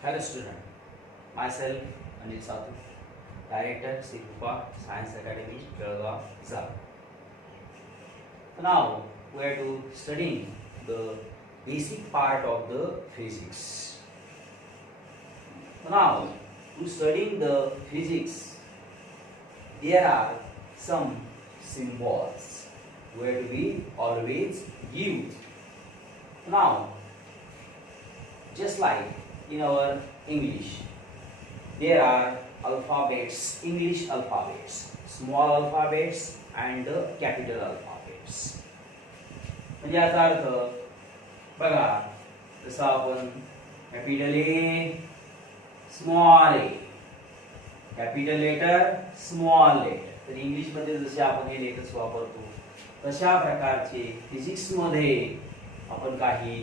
Hello student, myself Anil Sathu, Director Sigfa Science Academy, Belgaum, Zap. Now we are to studying the basic part of the physics. Now to studying the physics, there are some symbols where we always use. Now, just like in our English, there are alphabets, English alphabets, small alphabets and capital alphabets. म्हणजे याचा अर्थ बघा, जसं आपण capital A small A, capital letter small letter, तर English मध्ये जसे आपण हे लेटर्स वापरतो तशा प्रकारचे फिजिक्स मध्ये आपण काही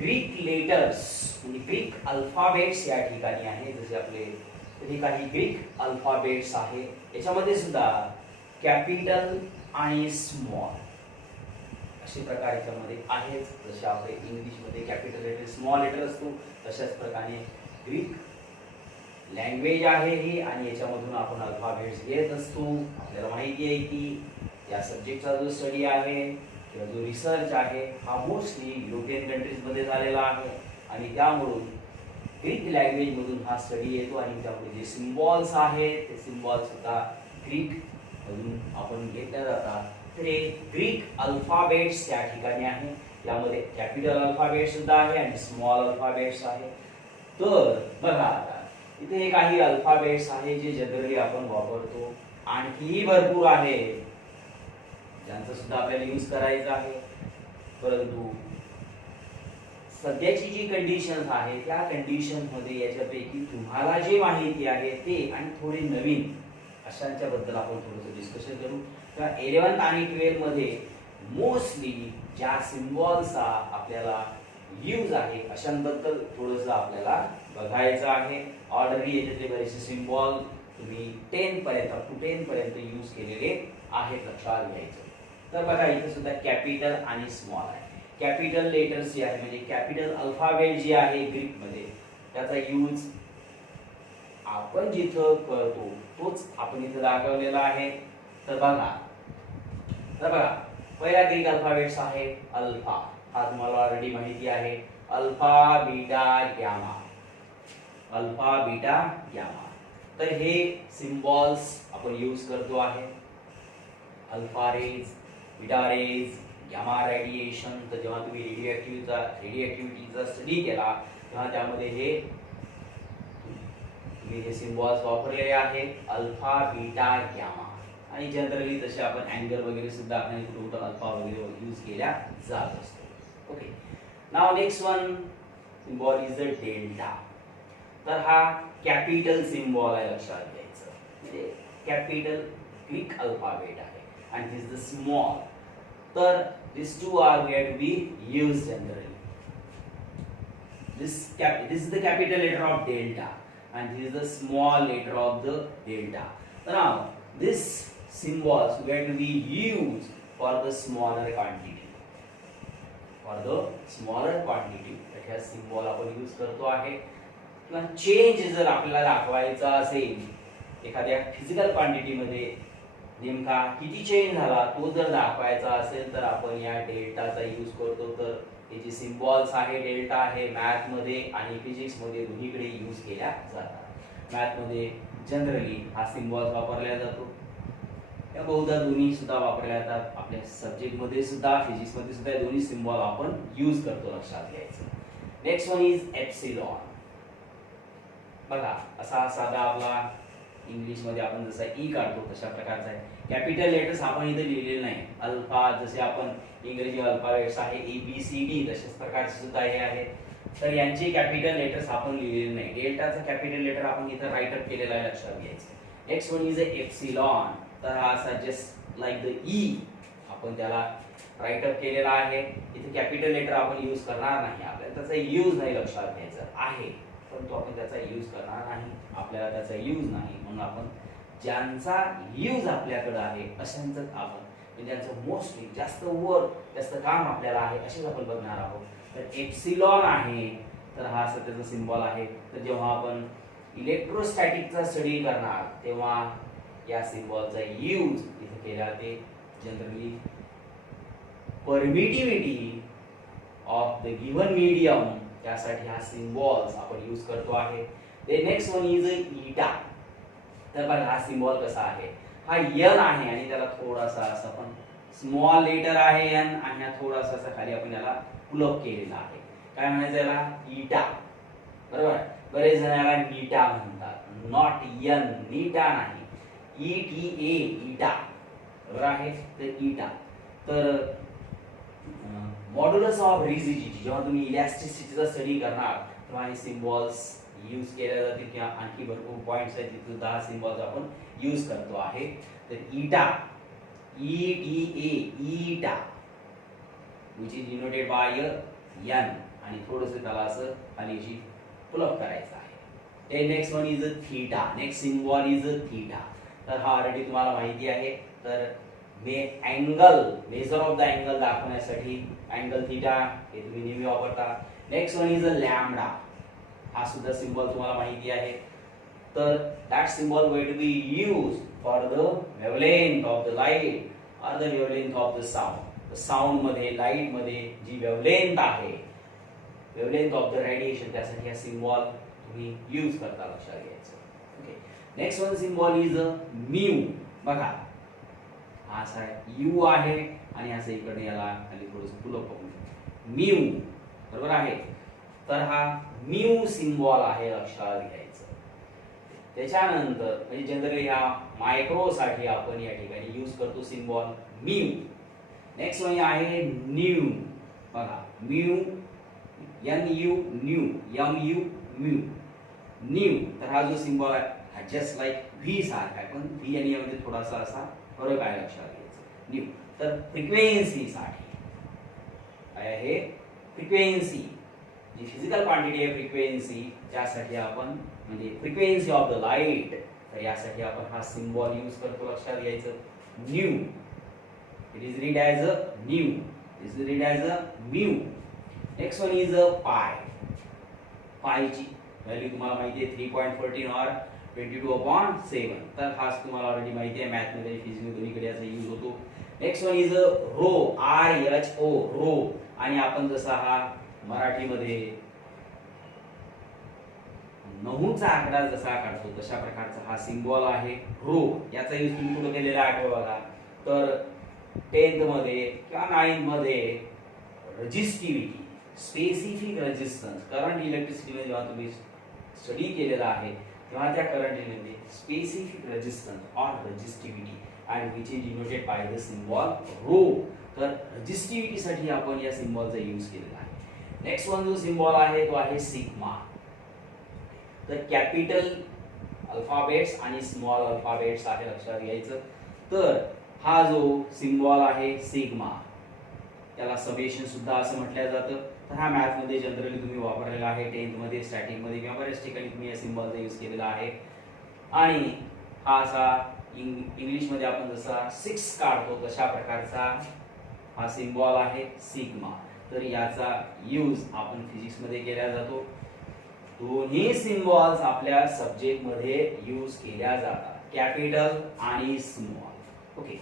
ग्रीक लेटर्स म्हणजे ग्रीक अल्फाबेट्स या ठिकाणी आहे. जसे आपले हे काही ग्रीक अल्फाबेट्स आहे, याच्यामध्ये सुद्धा कॅपिटल आणि स्मॉल असे प्रकार याच्यामध्ये आहेत. जसे आपले इंग्लिश मध्ये कॅपिटल लेटर स्मॉल लेटर असतो, तशाच प्रकारे ग्रीक लँग्वेज आहे ही, आणि याच्यामधून आपण अल्फाबेट्स घेत असतो. आपल्याला माहिती आहे की या सब्जेक्टचा जो स्टडी आहे किंवा जो रिसर्च आहे हा मोस्टली युरोपियन कंट्रीज मध्ये झालेला आहे, आणि त्यामुळे ग्रीक लँग्वेज मधून हा स्टडी येतो. आणि त्यामुळे जे सिम्बॉल्स आहेत ते सिम्बॉल्स सुद्धा ग्रीक मधून आपण घेतल्या जातात. तर हे ग्रीक अल्फाबेट्स त्या ठिकाणी आहे. यामध्ये कॅपिटल अल्फाबेट सुद्धा आहे आणि स्मॉल अल्फाबेट्स आहे. तर बघा आता इथे काही अल्फाबेट्स आहे जे जनरली आपण वापरतो, आणखीही भरपूर आहे ज्यांचा सुद्धा आपल्याला यूज करायचा आहे. परंतु सध्याची जी कंडिशन आहे त्या कंडिशन मध्ये याच्यापैकी तुम्हाला जे माहिती आहे ते आणि थोडे नवीन अशांच्या बद्दल आपण थोडंसं डिस्कशन करू. तर 11th आणि 12th मध्ये मोस्टली ज्या सिम्बॉल्सचा आपल्याला यूज आहे अशांबद्दल थोडंसं आपल्याला बघायचं आहे. ऑलरेडी याच्यातले बरेचसे सिम्बॉल तुम्ही 10 पर्यंत यूज केलेले आहेत, लक्षात घ्यायचं. तर बघा इथे सुद्धा कॅपिटल आणि स्मॉल आहे. कॅपिटल लेटर्स जे आहे म्हणजे कॅपिटल अल्फाबेट जे आहे ग्रीक मध्ये त्याचा यूज आपण जिथं करतो तोच आपण इथं दाखवलेला आहे. तर बघा पहिला ग्रीक अल्फाबेट्स आहे अल्फा. हा तुम्हाला ऑलरेडी माहिती आहे. Alpha beta gamma, alpha beta gamma. तर हे सिम्बॉल्स आपण यूज करतो आहे. Alpha rays, beta rays, gamma radiation. तर जेव्हा तुम्ही रेडिएटिव्हिटीचा स्टडी केला तेव्हा त्यामध्ये हे सिम्बॉल्स वापरलेले आहेत अल्फा बीटा गॅमा. आणि जनरली तसे आपण अँगल वगैरे सुद्धा आपण टोटल अल्फा वगैरे यूज केल्या जात असतो. Okay, now next one symbol is the delta. तर हा कॅपिटल सिम्बॉल आहे, लक्षात घ्यायचं. म्हणजे कॅपिटल ग्रीक अल्फाबेट आहे and this is the small. तर these two are going to be used generally. This is the capital letter of delta and this is the small letter of the delta. So now this symbols are going to be used for the smaller quantity. For the smaller quantity that has symbol आपण use करतो आहे. किंवा change जर आपल्याला दाखवायचा असेल एखाद्या physical quantity मध्ये नेमका किती चेंज झाला तो जर दाखवायचा असेल तर आपण या डेल्टाचा यूज करतो. तर हे जे सिम्बॉल्स आहे डेल्टा आहे मॅथ मध्ये आणि फिजिक्स मध्ये दोन्हीकडे यूज केल्या जातात. मॅथ मध्ये जनरली हा सिम्बॉल्स वापरला जातो, या बहुधा दोन्ही सुद्धा वापरल्या जातात. आपल्या सब्जेक्ट मध्ये सुद्धा फिजिक्स मध्ये सुद्धा दोन्ही सिम्बॉल आपण यूज करतो, लक्षात घ्यायचं. Next one is epsilon. बघा असा साधा आपला इंग्लिश मध्ये आपण जसा ई काढतो तशा प्रकारचा आहे. कॅपिटल लेटर्स आपण इथे लिहिलेले नाही. अल्फा जसे आपण इंग्रजी अल्फाबेट्स आहे ABCD तशाच प्रकारचे सुद्धा हे आहे. तर यांचे कॅपिटल लेटर्स आपण लिहिलेले नाही. डेल्टाचा कॅपिटल लेटर आपण इथे राईट अप केलेला आहे, लक्षात घ्यायचं. Next one is epsilon. तर हा असा जस्ट लाईक द ई आपण त्याला राईट अप केलेला आहे. इथे कॅपिटल लेटर आपण यूज करणार नाही, आपल्याला त्याचा यूज नाही, लक्षात घ्यायचं आहे. परंतु आपण त्याचा यूज करणार नाही, आपल्याला त्याचा यूज नाही, म्हणून आपण ज्यांचा यूज आपल्याकडे आहे अशांच आपण म्हणजे ज्यांचं मोस्टली जास्त वर्क जास्त काम आपल्याला आहे असेच आपण बघणार आहोत. तर एप्सिलॉन आहे तर हा असा त्याचा सिम्बॉल आहे. तर जेव्हा आपण इलेक्ट्रोस्टॅटिकचा स्टडी करणार तेव्हा या सिम्बॉलचा यूज इथे केला ते generally permittivity of the given medium त्यासाठी हा सिम्बॉल्स आपण यूज करतो आहे. ते नेक्स्ट वन इज ईटा. तर बघा हा सिम्बॉल कसा आहे, हा एन आहे आणि त्याला थोडासा असा पण स्मॉल लेटर आहे एन आणि हा थोडासा असा खाली आपण याला पुलअप केलेला आहे. काय म्हणायचं याला, ईटा. बरोबर. बरेच जण याला नीटा म्हणतात, नॉट एन, नीटा नाही, ETA, ईटा. बरोबर आहे. तर ईटा. तर मॉड्युलस ऑफ रिजिडिटी, जेव्हा तुम्ही इलॅस्टिसिटीचा स्टडी करणार तेव्हा हे सिम्बॉल्स यूज केले जातील किंवा आणखी भरपूर पॉइंट्स आहेत तिथे 10 सिम्बॉल्स आपण यूज करतो आहे. तर ईटा, ETA, eta, which is denoted by n आणि थोडंसं त्याला असं खाली अशी पुलअप करायचं आहे. ते next one is theta. Next symbol is theta. तर हा ऑलरेडी तुम्हाला माहिती आहे. तर मेजर ऑफ द अँगल दाखवण्यासाठी अँगल थीटा हे तुम्ही नेहमी वापरता. Next one is lambda. हा सुद्धा सिम्बॉल तुम्हाला माहिती आहे. तर that symbol going to be use for the wavelength of the light or the wavelength of the sound. Sound मध्ये, लाईट मध्ये जी वेवलेंथ आहे, वेवलेंथ ऑफ द रेडिएशन, त्यासाठी हा सिम्बॉल तुम्ही यूज करता, लक्षात घ्यायचं. Okay. Next one symbol is mu. बघा हा असा यू आहे आणि असं इकडे याला खाली थोडंसं पुलअप करून म्यू. बरोबर आहे. तर हा म्यू सिम्बॉल आहे, लक्षात घ्यायचं. त्याच्यानंतर म्हणजे जनरली ह्या मायक्रोसाठी आपण या ठिकाणी यूज करतो सिम्बॉल म्यू. नेक्स्ट वन आहे न्यू. बघा mu, NU, new, MU, mu, new. तर हा जो सिम्बॉल आहे हा जस्ट लाईक व्ही सारखा आहे, पण व्ही आणि यामध्ये थोडासा असा फरक आहे, लक्षात घ्यायचं. न्यू. तर फ्रिक्वेन्सीसाठी काय आहे, फ्रिक्वेन्सी जी फिजिकल क्वांटिटी आहे फ्रिक्वेन्सी, त्यासाठी आपण म्हणजे फ्रिक्वेन्सी ऑफ द लाईट, तर यासाठी आपण हा सिम्बॉल यूज करतो, लक्षात घ्यायचं. New. It is read as a new, it is read as a mu. Next one is पाय. पायची व्हॅल्यू तुम्हाला माहिती आहे 3.14 और 22/7. तर खास तुम्हाला ऑलरेडी माहिती आहे, मॅथ मध्ये फिजिक्स मध्ये दोन्हीकडे याचा यूज होतो. Next one is rho, RHO, rho. आणि आपण जसा हा मराठीमध्ये नऊचा आकडा जसा काढतो तशा प्रकारचा हा सिम्बॉल आहे रो. याचा यूज तुम्ही कुठे केलेला आठवा बघा. तर 10th मध्ये किंवा 9th मध्ये resistivity, specific resistance, current electricity मध्ये जेव्हा तुम्ही स्टडी केलेला आहे तेव्हा त्या करंट मध्ये specific resistance or resistivity and which is denoted by the symbol rho. तर रेजिस्टिव्हिटी साठी आपण या सिम्बॉलचा यूज केलेला आहे. नेक्स्ट वन जो सिम्बॉल आहे तो आहे सिग्मा. तर कॅपिटल अल्फाबेट्स आणि स्मॉल अल्फाबेट्स आहे, लक्षात घ्यायचं. तर हा जो सिम्बॉल आहे सिग्मा, त्याला समेशन सुद्धा असं म्हटलं जातं. तर हा मॅथ मध्ये जनरली तुम्ही वापरलेला आहे, 10th मध्ये, स्टॅटिक मध्ये किंवा बऱ्याच ठिकाणी तुम्ही या सिम्बॉलचा यूज केलेला आहे. आणि हा असा इंग्लिश मध्ये आपण जसा 6 काढतो तशा प्रकारचा हा सिम्बॉल आहे सिग्मा. तर याचा यूज आपण फिजिक्स मध्ये केला जातो. दोन्ही सिम्बॉल्स आपल्या सब्जेक्ट मध्ये यूज केल्या जातात, कॅपिटल आणि स्मॉल. ओके.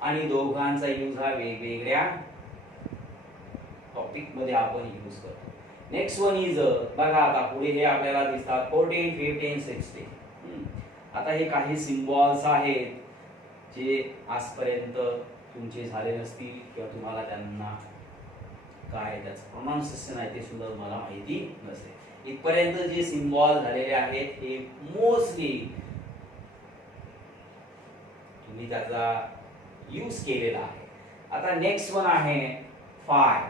आणि दोघांचा यूज हा वेगवेगळ्या टॉपिक मध्ये आपण यूज करतो. नेक्स्ट वन इज बघा आता पुढे हे आपल्याला दिसतात 14, 15, 16. आता हे काही सिम्बॉल्स आहेत जे आजपर्यंत तुमचे झाले नसतील किंवा तुम्हाला त्यांना काय त्याचं प्रोनाउन्सिएशन आहे ते सुद्धा तुम्हाला माहिती नसेल. इथपर्यंत जे सिम्बॉल झालेले आहेत हे मोस्टली तुम्ही त्याचा यूज केलेला आहे. आता नेक्स्ट वन आहे फाय.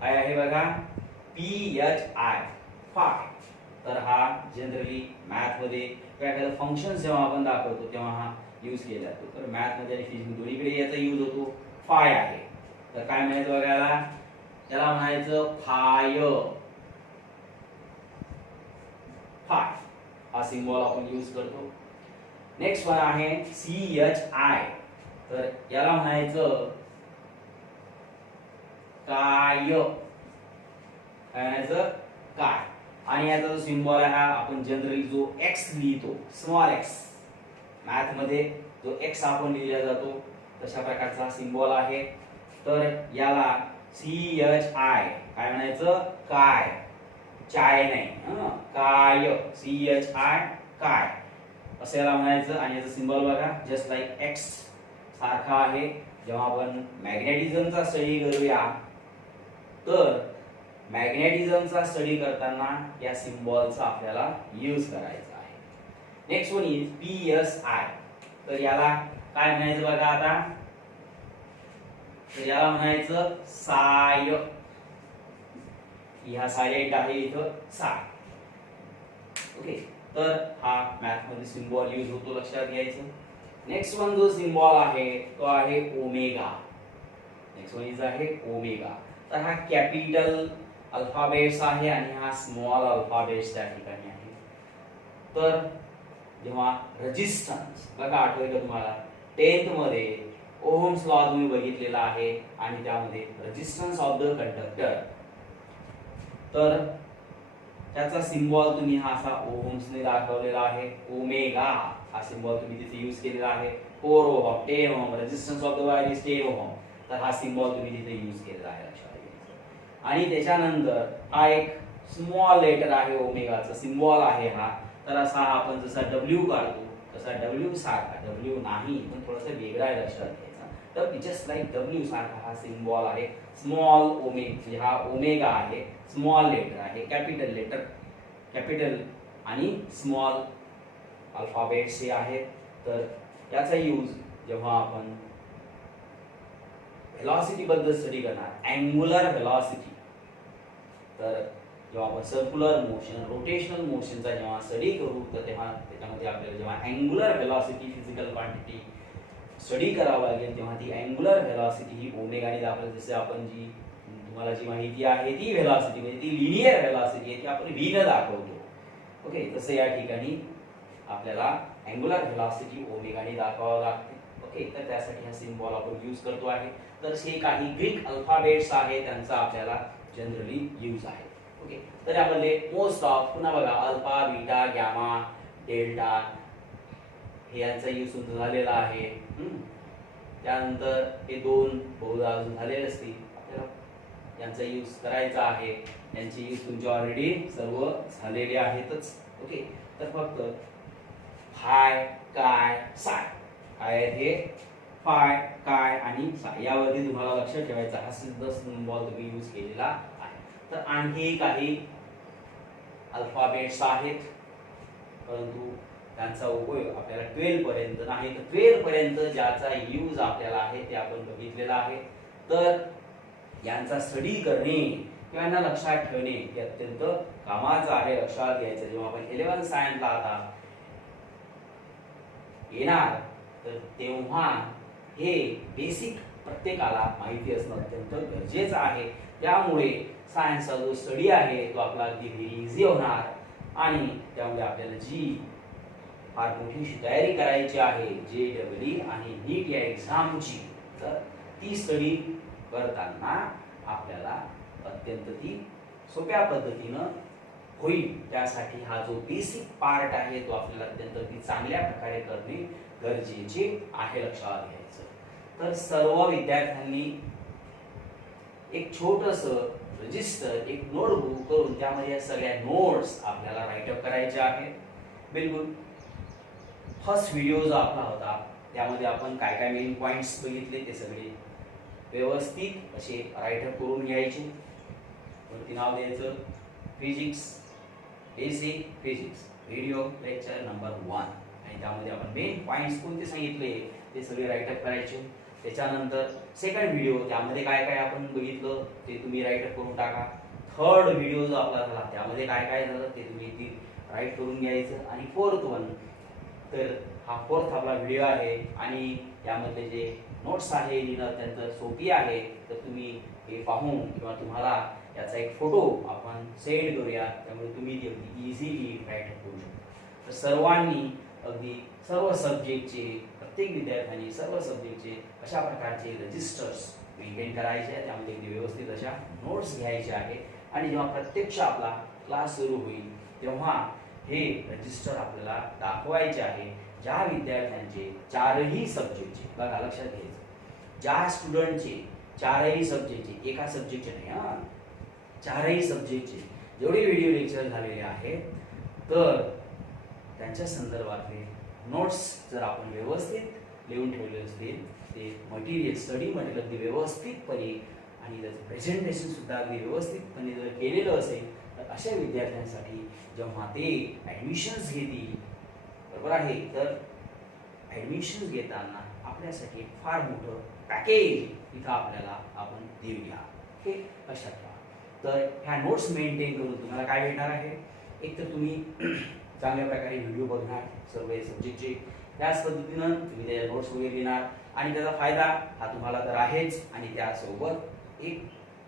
काय आहे बघा, PHI, फाय. तर हा जनरली मॅथ मध्ये काय फंक्शन्स जेव्हा आपण दाखवतो तेव्हा हा यूज केला जातो. तर मॅथ मध्ये आणि फिजिक्स दोन्हीकडे याचा यूज होतो. फाय आहे. तर काय म्हणायचं बघायला, त्याला म्हणायचं फाय. फाय हा सिम्बॉल आपण यूज करतो. नेक्स्ट वन आहे CHI. तर याला म्हणायचं काय. काय म्हणायचं काय. आणि याचा जो सिम्बॉल आहे हा आपण जनरली जो एक्स लिहितो, स्मॉल एक्स, मॅथ मध्ये जो एक्स आपण लिहिला जातो तशा प्रकारचा सिम्बॉल आहे. तर याला CHI काय म्हणायचं, काय, चाय नाही, काय, CHI काय असं याला म्हणायचं. आणि याचं सिम्बॉल बघा जस्ट लाईक एक्स सारखा आहे. जेव्हा आपण मॅग्नेटिझमचा स्टडी करूया तर मॅग्नेटिझमचा स्टडी करताना या सिम्बॉलचा आपल्याला यूज करायचा आहे. Next one is PSI. तर याला काय म्हणायचं बघा आता, तर याला म्हणायचं साय. ह्या सायलेंट आहे इथं साय. ओके, तर हा मॅथ मध्ये सिम्बॉल यूज होतो, लक्षात घ्यायचं. नेक्स्ट वन जो सिम्बॉल आहे तो आहे ओमेगा. नेक्स्ट वन इज आहे ओमेगा. तर हा कॅपिटल अल्फाबेट्स आहे आणि हा स्मॉल अल्फाबेट्स त्या ठिकाणी आहे. तर जेव्हा रेजिस्टन्स बघा, आठवतं तुम्हाला 10th मध्ये ओहम्स लॉ तुम्ही बघितलेला आहे आणि त्यामध्ये रेजिस्टन्स ऑफ द कंडक्टर, तर त्याचा सिम्बॉल तुम्ही हा असा ओहम्सने दाखवलेला आहे. ओमेगा हा सिम्बॉल तुम्ही तिथे यूज केलेला आहे. 4 ohm, 10 ohm, resistance of the wire is 10 ohm. तर हा सिम्बॉल तुम्ही तिथे यूज केलेला आहे, लक्षात घ्यायचं. आणि त्याच्यानंतर हा एक स्मॉल लेटर आहे, ओमेगाचा सिम्बॉल आहे हा. तर असा आपण जसा W काढतो तसा W सारखा, W नाही पण थोडासा वेगळा आहे, लक्षात घ्यायचा. तर जस्ट लाईक W सारखा हा सिम्बॉल आहे. स्मॉल ओमेगा, हा ओमेगा आहे, स्मॉल लेटर आहे, कॅपिटल लेटर, कॅपिटल आणि स्मॉल अल्फाबेट्स हे आहेत. तर याचा यूज जेव्हा आपण व्हेलॉसिटी बद्दल स्टडी करणार, अँग्युलर व्हेलॉसिटी, तर जेव्हा आपण सर्क्युलर मोशन, रोटेशनल मोशनचा जेव्हा स्टडी करू तर तेव्हा त्याच्यामध्ये आपल्याला जेव्हा angular velocity, physical quantity study करावं लागेल तेव्हा ती अँग्युलर व्हेलॉसिटी ही ओमेगाने दाखवली. जसे आपण जी तुम्हाला जी माहिती आहे ती व्हेलॉसिटी म्हणजे ती लिनियर व्हेलॉसिटी आहे ती आपण v ने दाखवतो. ओके, तसं या ठिकाणी आपल्याला अँग्युलर व्हेलॉसिटी ओमेगाने दाखवावं लागते. ओके, तर त्यासाठी हा सिम्बॉल आपण यूज करतो आहे. तर हे काही ग्रीक अल्फाबेट्स आहेत त्यांचा आपल्याला जनरली यूज आहे. ओके, तर यामध्ये मोस्ट ऑफ पुन्हा बघा अल्फा, बीटा, गॅमा, डेल्टा हे यांचा यूज सुद्धा झालेला आहे. त्यानंतर हे दोन बहुधा अजून झालेले असतील, आपल्याला यांचा यूज करायचा आहे. यांची यूज तुमची ऑलरेडी सर्व झालेले आहेतच. ओके, तर फक्त फाय, काय, साय काय हे फाय, काय आणि साय यावरती तुम्हाला लक्ष ठेवायचं. हा सिम्बॉल तुम्ही यूज केलेला आहे. तर आणखी काही अल्फाबेट्स आहेत परंतु त्यांचा उपयोग आपल्याला 12 पर्यंत नाही, तर 12 पर्यंत ज्याचा यूज आपल्याला आहे ते आपण बघितलेला आहे. तर यांचा स्टडी करणे किंवा यांना लक्षात ठेवणे हे अत्यंत कामाचं आहे, लक्षात घ्यायचं. जेव्हा आपण 11th सायन्सला आता येणार तर तेव्हा हे बेसिक प्रत्येकाला माहिती असणं अत्यंत गरजेचं आहे. त्यामुळे सायन्सचा जो स्टडी आहे तो आपला अगदी व्हेरी इझी होणार आणि त्यामुळे आपल्याला जी फार मोठी तयारी करायची आहे JEE आणि नीट या एक्झामची, तर ती स्टडी करताना आपल्याला अत्यंत ती सोप्या पद्धतीनं होईल. त्यासाठी हा जो बेसिक पार्ट आहे तो आपल्याला अत्यंत चांगल्या प्रकारे करणे गरजेचे आहे, लक्षात घ्यायचं. तर सर्व विद्यार्थ्यांनी एक छोटस रजिस्टर, एक नोटबुक करून त्यामध्ये या सगळ्या नोट्स आपल्याला राईटअप करायच्या आहेत. बिलकुल फर्स्ट व्हिडिओ जो आपला होता त्यामध्ये आपण काय काय मेन पॉइंट्स बघितले ते सगळे व्यवस्थित असे राईटअप करून घ्यायचे. वरती नाव द्यायचं physics, basic physics video lecture number 1 आणि त्यामध्ये आपण मेन पॉइंट्स कोणते सांगितले ते सगळे राईटअप करायचे. त्याच्यानंतर सेकंड व्हिडिओ त्यामध्ये काय काय आपण बघितलं ते तुम्ही राईटअप करून टाका. थर्ड व्हिडिओ जो आपला झाला त्यामध्ये काय काय झालं ते तुम्ही ती राईट करून घ्यायचं. आणि फोर्थ वन, तर हा फोर्थ आपला व्हिडिओ आहे आणि त्यामधले जे नोट्स आहे लिहिणं अत्यंत सोपी आहे. तर तुम्ही हे पाहून किंवा तुम्हाला याचा एक फोटो आपण सेंड करूया, त्यामुळे तुम्ही ती अगदी इझिली राईटअप करू शकता. तर सर्वांनी अगदी सर्व सब्जेक्टचे, प्रत्येक विद्यार्थ्यांनी सर्व सब्जेक्टचे अशा प्रकारचे रजिस्टर्स मेंटेन करायचे आहे. त्यामध्ये अगदी व्यवस्थित अशा नोट्स घ्यायचे आहे आणि जेव्हा प्रत्यक्ष आपला क्लास सुरू होईल तेव्हा हे रजिस्टर आपल्याला दाखवायचे आहे ज्या विद्यार्थ्यांचे चारही सब्जेक्टचे, बघा लक्षात घ्यायचं, ज्या स्टुडंटचे चारही सब्जेक्टचे, एका सब्जेक्टचे नाही हा, चारही सब्जेक्टचे जेवढे व्हिडिओ लेक्चर झालेले आहेत तर त्यांच्या संदर्भातले नोट्स जर आपण व्यवस्थित लिहून ठेवले असतील, ते मटेरियल स्टडी मटेरियल अगदी व्यवस्थितपणे आणि त्याचं प्रेझेंटेशन सुद्धा अगदी व्यवस्थितपणे जर केलेलं असेल तर अशा विद्यार्थ्यांसाठी जेव्हा ते ॲडमिशन्स घेतील, बरोबर आहे, तर ॲडमिशन्स घेताना आपल्यासाठी फार मोठं पॅकेज इथं आपल्याला आपण देऊया. ओके, लक्षात ठेवा. तर ह्या नोट्स मेंटेन करून तुम्हाला काय भेटणार आहे, एक तर तुम्ही चांगल्या प्रकारे व्हिडिओ बघणार सर्व सब्जेक्टचे, त्याच पद्धतीनं तुम्ही त्याच्या नोट्स वगैरे लिहिणार आणि त्याचा फायदा हा तुम्हाला तर आहेच आणि त्यासोबत एक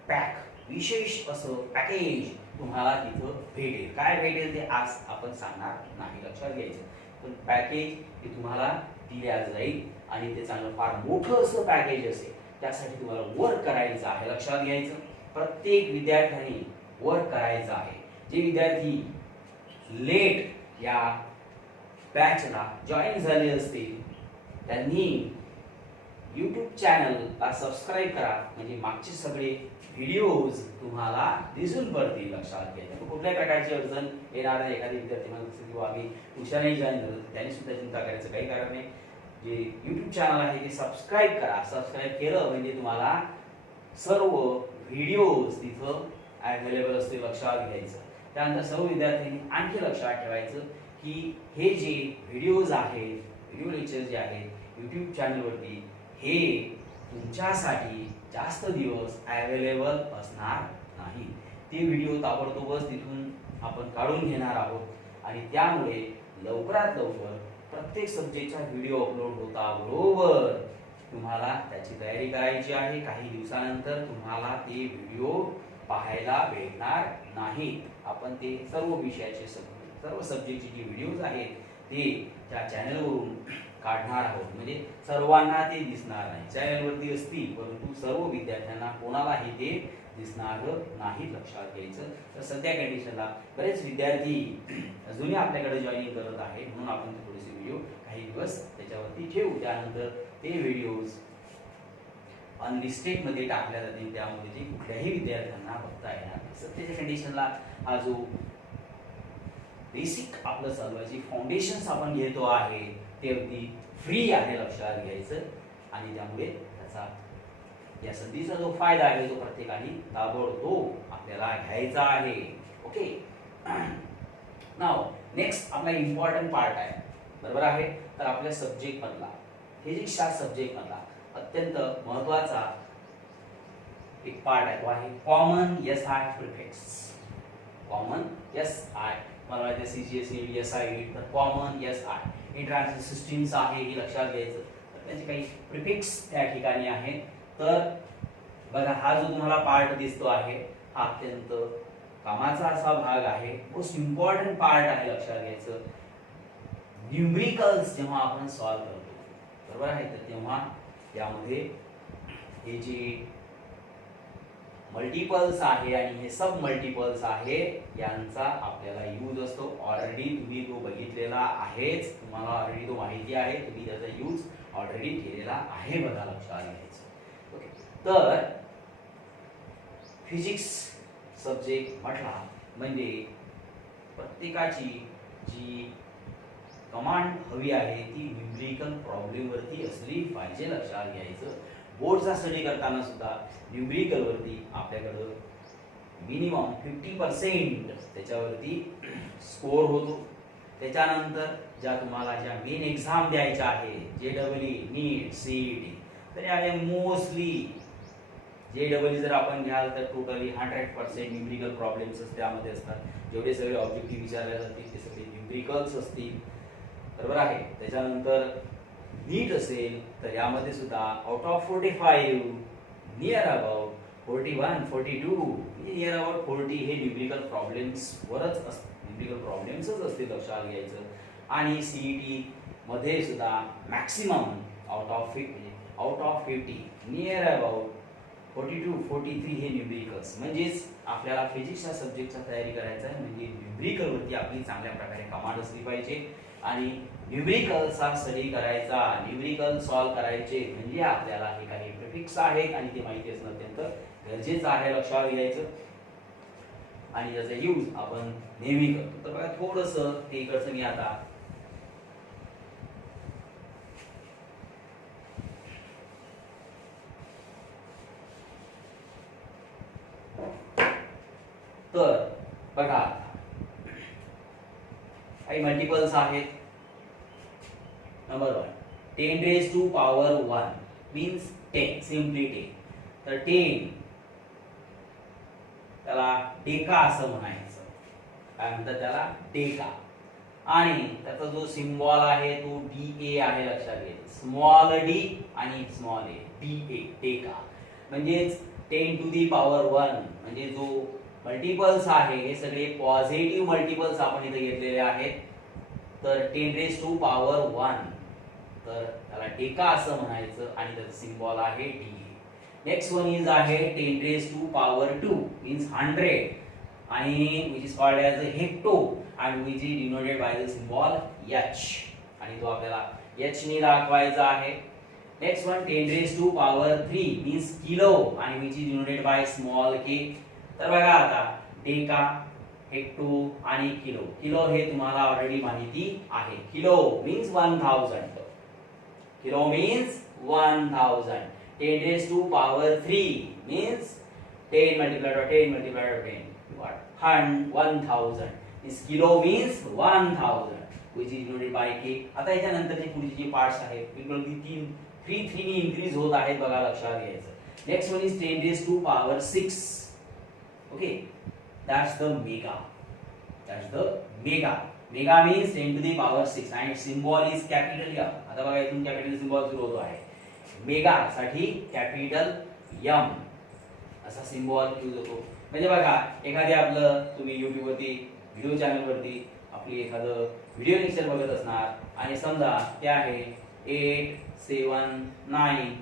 पॅक विशेष असं पॅकेज तुम्हाला तिथं भेटेल. काय भेटेल ते आज आपण सांगणार नाही, लक्षात घ्यायचं. पण पॅकेज हे तुम्हाला दिल्या जाईल आणि ते चांगलं फार मोठं असं पॅकेज असेल. त्यासाठी तुम्हाला वर्क करायचं आहे, लक्षात घ्यायचं. प्रत्येक विद्यार्थ्याने वर्क करायचं आहे. जे विद्यार्थी लेट या बॅचला जॉईन झाले असतील त्यांनी यूट्यूब चॅनलला सबस्क्राईब करा, म्हणजे मागचे सगळे व्हिडिओज तुम्हाला दिसून पडतील, लक्षात घ्यायचं. कुठल्याही प्रकारची अडचण येणार नाही. एखादी विद्यार्थी म्हणत असेल किंवा आम्ही हुशारही जॉईन झालो त्यांनी सुद्धा चिंता करायचं काही कारण नाही. जे यूट्यूब चॅनल आहे ते सबस्क्राईब करा. सबस्क्राईब केलं म्हणजे तुम्हाला सर्व व्हिडिओज तिथं अवेलेबल असते, लक्षात घ्यायचं. त्यानंतर सर्व विद्यार्थ्यांनी आणखी लक्षात ठेवायचं की हे जे व्हिडिओज आहेत, व्हिडिओ लेक्चर जे आहेत यूट्यूब चॅनलवरती, हे तुमच्यासाठी जास्त दिवस अवेलेबल असणार नाही. ते व्हिडिओ ताबडतोबच तिथून आपण काढून घेणार आहोत आणि त्यामुळे लवकरात लवकर प्रत्येक सब्जेक्टचा व्हिडिओ अपलोड होता बरोबर तुम्हाला त्याची तयारी करायची आहे. काही दिवसानंतर तुम्हाला ते व्हिडिओ पाहायला भेटणार नाहीत. आपण ते सर्व विषयाचे सर्व सब्जेक्टचे जे व्हिडिओज आहेत ते त्या चॅनलवरून काढणार आहोत, म्हणजे सर्वांना ते दिसणार नाही. चॅनलवरती असतील परंतु सर्व विद्यार्थ्यांना कोणालाही ते दिसणार नाही, लक्षात घ्यायचं. तर सध्या कंडिशनला बरेच विद्यार्थी अजूनही आपल्याकडे जॉईनिंग करत आहेत, म्हणून आपण थोडेसे व्हिडिओ काही दिवस त्याच्यावरती ठेवू. त्यानंतर ते व्हिडिओज अनलिस्टेड मध्ये टाकल्या जातील, त्यामुळे ते कुठल्याही विद्यार्थ्यांना बघता येणार नाही. सध्याच्या कंडिशनला हा जो बेसिक आपलं चालवायची फाउंडेशन्स आपण घेतो आहे ते अगदी फ्री आहे, लक्षात घ्यायचं. आणि त्यामुळे त्याचा या संधीचा जो फायदा आहे तो प्रत्येकाने ताबडतोब आपल्याला घ्यायचा आहे. ओके, नाव नेक्स्ट आपला इम्पॉर्टंट पार्ट आहे, बरोबर आहे. तर आपल्या सब्जेक्ट मधला फिजिक्स च्या सब्जेक्ट मधला अत्यंत महत्वाचा एक पार्ट आहे, तो आहे common S I prefix. Common S I मला माहिती आहे सीजीएसई एस आय तर common S I international systems आहे हे लक्षात घ्यायचं. तर त्याचे काही प्रिफिक्स त्या ठिकाणी आहेत. तर बघा हा जो तुम्हाला पार्ट दिसतो आहे हा अत्यंत कामाचा असा भाग आहे, मोस्ट इम्पॉर्टंट पार्ट आहे, लक्षात घ्यायचं. न्यूमरिकल्स जेव्हा आपण सॉल्व्ह करतो बरोबर आहे तर तेव्हा यामध्ये हे जे मल्टिपल्स आहे आणि हे सब मल्टिपल्स आहे यांचा आपल्याला यूज असतो. ऑलरेडी तुम्ही तो बघितलेला आहेच, तुम्हाला ऑलरेडी तो माहिती आहे, तुम्ही त्याचा यूज ऑलरेडी केलेला आहे, बघा लक्षात घ्यायचं. ओके, तर फिजिक्स सब्जेक्ट म्हटला म्हणजे प्रत्येकाची जी कमांड हवी आहे ती न्यूमरिकल प्रॉब्लेम वरती असली पाहिजे, लक्षात घ्यायचं. बोर्डचा स्टडी करताना सुद्धा न्यूमरिकल वरती आपल्याकडे मिनिमम 50% त्याच्यावरती स्कोर होतो. त्याच्यानंतर ज्या तुम्हाला ज्या मेन एक्झाम द्यायच्या आहे JEE नीट सीईटी तर या मोस्टली JEE जर आपण घ्याल तर टोटली 100% न्यूमरिकल प्रॉब्लेम्स त्यामध्ये असतात. जेवढे सगळे ऑब्जेक्टिव्ह विचारले जातील ते सगळे न्यूमरिकल्स असतील, बरोबर आहे. त्याच्यानंतर नीट असेल तर यामध्ये सुद्धा out of 45 near about 41 42 near about 40 हे न्यूमरिकल प्रॉब्लेम्स वरच असतात, न्यूमरिकल प्रॉब्लेम्सच असतील, लक्षात घ्यायचं. आणि सीईटी मध्ये सुद्धा maximum out of 50 near about 42, 43 हे न्यूमेरिकल्स. म्हणजेच आपल्याला फिजिक्सच्या सब्जेक्टचा तयारी करायचा आहे, म्हणजे न्यूमेरिकल वरती आपली चांगल्या प्रकारे कमांड असली पाहिजे आणि न्यूमेरिकलचा स्टडी करायचा, न्यूमेरिकल सॉल्व करायचे म्हणजे आपल्याला हे काही प्रिफिक्स आहेत आणि ते माहिती असणं अत्यंत गरजेचं आहे, लक्षात घ्यायचं. आणि याचा यूज आपण नेहमी करतो. तर बघा थोडंसं ते इकडचं मी आता तर बघा काही मल्टिपल्स आहेत. Number 1 10 raised to power 1 means 10, simply 10. तर 10 त्याला डेका असं म्हणायचं. काय म्हणतात त्याला? डेका. आणि त्याचा जो सिम्बॉल आहे तो DA आहे, लक्षात घ्यायचं. स्मॉल d आणि स्मॉल a, DA डेका. म्हणजेच 10 to the power 1 म्हणजे जो मल्टिपल्स आहे हे सगळे पॉझिटिव्ह मल्टिपल्स आपण इथे घेतलेले आहेत. तर 10 raised to power 1 तर त्याला डेका असं म्हणायचं आणि त्याचा सिम्बॉल आहे DA. नेक्स्ट वन इज आहे 10 raised to power 2 means 100 आणि which is called as a hecto and which is denoted by the symbol H आणि तो आपल्याला H ने दाखवायचा आहे. Next one 10 raised to power 3 means kilo आणि which is denoted by small k. तर बघा आता डेका, हेक्टो आणि किलो. किलो हे तुम्हाला ऑलरेडी माहिती आहे. Kilo means 1000. Kilo means 1000. 10 raised to power 3 means 10 multiplied by 10 multiplied by 10. What? 1000. This kilo means 1000 which is denoted by k. आता याच्या नंतरचे पुढचे जे पार्ट्स आहेत इक्वली 3 ने इन्क्रीज होत आहेत, बघा लक्षात घ्यायचं. Next one is 10 raised to power 6. Okay, that's the mega. That's the mega. Mega means 10 to the power 6 and its symbol is capital M. आता बघा इथून कॅपिटल सिम्बॉल सुरू होतो आहे. मेगा साठी कॅपिटल M असा सिम्बॉल यूज होतो. म्हणजे बघा एखादे आपलं तुम्ही YouTube वरती व्हिडिओ चॅनल वरती आपली एखादं व्हिडिओ लेक्चर बघत असणार आणि समजा ते आहे 879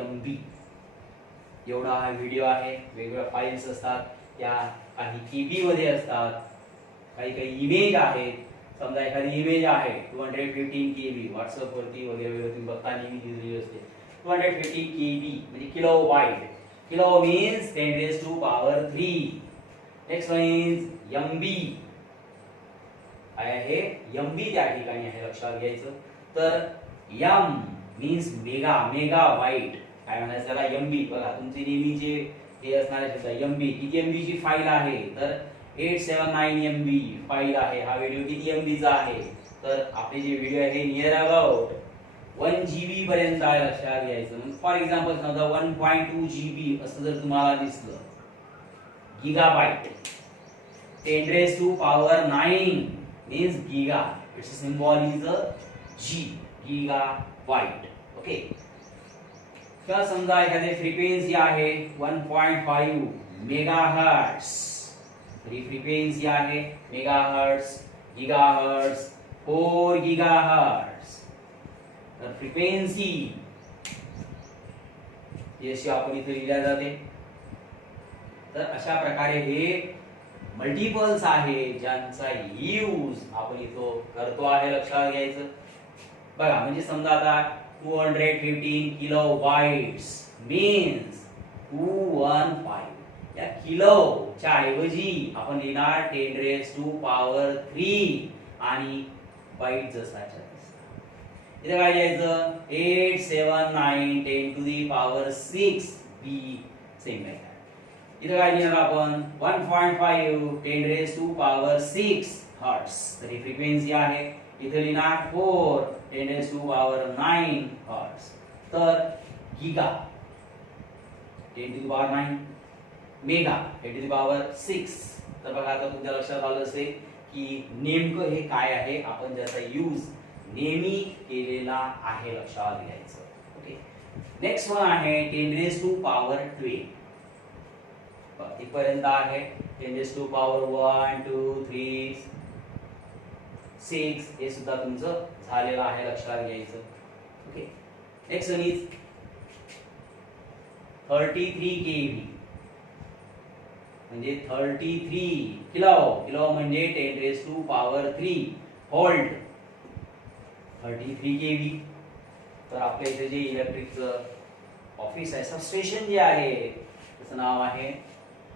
MB एवढा हा व्हिडिओ आहे. वेगवेगळ्या फाईल्स असतात, त्या काही केबी मध्ये असतात, काही इमेज आहेत. समजा एखादी इमेज आहे 215 KB व्हॉट्सअप वरती वगैरे तुम्ही बघता नेहमी दिलेली असते 250 KB म्हणजे kilobyte. Kilo means 10 raised to power 3. Next one is MB आहे, MB त्या ठिकाणी आहे, लक्षात घ्यायचं. तर M means mega, megabyte काय म्हणायचं त्याला MB. बघा तुमचे नेहमीचे हे असणारे शब्द MB. किती MB ची फाईल आहे? तर 879 MB फाईल आहे. हा व्हिडिओ किती MB चा आहे? तर आपले जे व्हिडिओ आहे नियर अबाउट 1 GB पर्यंत आहे, लक्षात घ्यायचं. फॉर एक्झाम्पल समजा 1.2 GB असं जर तुम्हाला दिसलं, gigabyte 10 raised to power 9 means giga. Its symbol is a G, gigabyte. Okay. तर समजा एखादी फ्रिक्वेन्सी आहे 1.5 मेगाहर्ट्ज. ही फ्रिक्वेन्सी आहे मेगाहर्ट्ज, गीगाहर्ट्ज, 4 गीगाहर्ट्ज. तर फ्रिक्वेन्सी याची आपण इथे लिहिल्या जाते. तर अशा प्रकारे हे मल्टिपल्स आहे ज्यांचा यूज आपण इथं करतो आहे, लक्षात घ्यायचं. बघा म्हणजे समजा आता 215 किलोबाइट्स मीन्स 215. या किलो च्या ऐवजी आपण लिहिणार 10 raised to power 3 आणि बाईट जसाच्या तसा. इथे काय लिहायचं 879 10 to the power 6 b same आहे. इथे काय लिहिणार आपण 1.5 10 raised to power 6 हर्ट्ज. तर ही फ्रिक्वेन्सी आहे. इथे लिहिणार 4 10 raised to power 9 हर्ट्ज. तर giga 10 to the power 9, mega 10 to the power 6. तर बघा आता तुमच्या लक्षात आलं असेल की नेमकं हे काय आहे, आपण ज्याचा यूज नेहमी केलेला आहे, लक्षात घ्यायचं. ओके. नेक्स्ट वन आहे 10 raised to power 12. इथपर्यंत आहे 10 raised to power 1 2 3 6 हे सुद्धा तुमचं झालेलं आहे, लक्षात घ्यायचं. Okay. Next one is 33 kV म्हणजे 33 किलो. किलो म्हणजे 10⁻³ व्होल्ट, 33 केव्ही. तर आपल्या इथे जे इलेक्ट्रिकचं ऑफिस आहे, सबस्टेशन जे आहे त्याचं नाव आहे